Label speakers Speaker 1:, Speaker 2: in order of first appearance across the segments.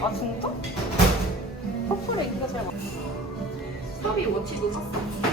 Speaker 1: 아 진짜? 퍼플에 인기가 잘 많아. 섭이 워치도 샀어.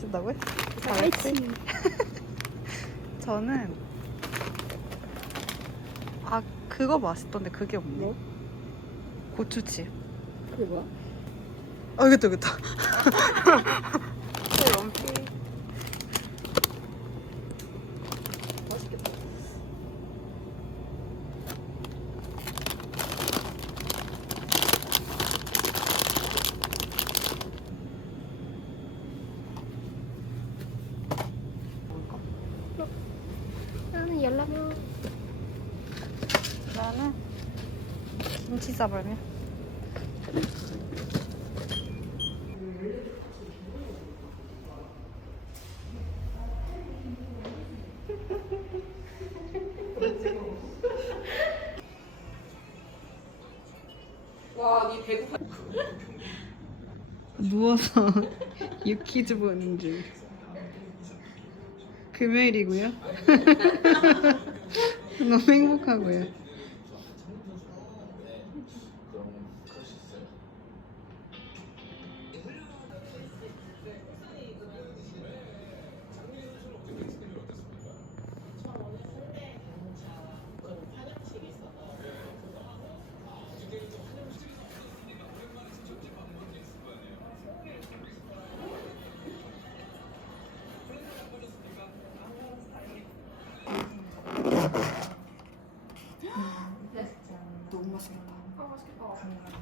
Speaker 2: 사신다고요? 알지? 저는 아 그거 맛있던데 그게 없네.
Speaker 1: 뭐?
Speaker 2: 고추칩.
Speaker 1: 그게 뭐야?
Speaker 2: 아 여기다 여기다.
Speaker 1: 연필. 맛있겠다. 나는 연락요.
Speaker 2: 나는 김치 싸발면.
Speaker 1: 와, 니 배고파.
Speaker 2: 누워서 유퀴즈 보는 중. 금요일이고요. 너무 행복하고요.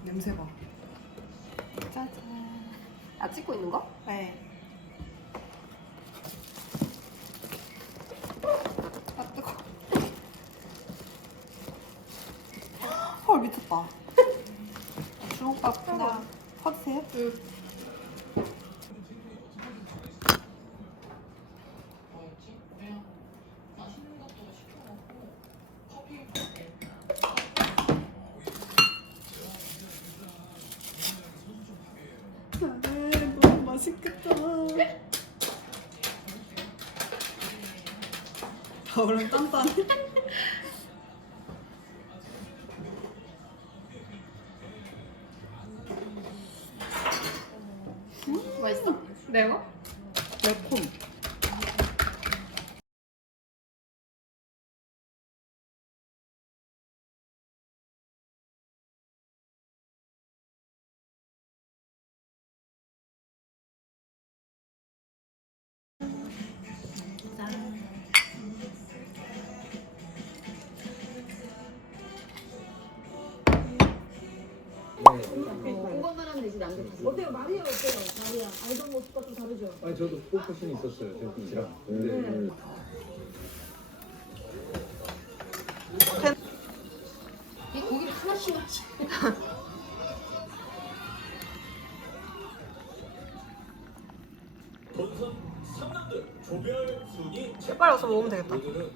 Speaker 2: 냄새 봐. 짜잔.
Speaker 1: 아, 찍고 있는 거?
Speaker 2: 네. 아 뜨거. 헐 미쳤다. 주먹밥 그냥 퍼주세요.
Speaker 1: 응.
Speaker 2: 네, 너무 맛있겠다. 겨울은 딴딴.
Speaker 1: 맛있어? 매워?
Speaker 2: 매콤.
Speaker 1: 남자친구 남자친구.
Speaker 3: 어때요? 마리아 어때요? 마리아. 알던 모습과 좀 다르죠?
Speaker 4: 아니 저도 포커싱이 있었어요 제품이랑 근데 네.
Speaker 1: 이 고기를 하나씩 하나씩.
Speaker 2: 본선 3라운드 조별 순위 채빨 와서 먹으면 되겠다.
Speaker 4: 오늘은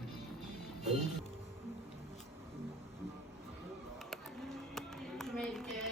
Speaker 4: 좀 해줄게.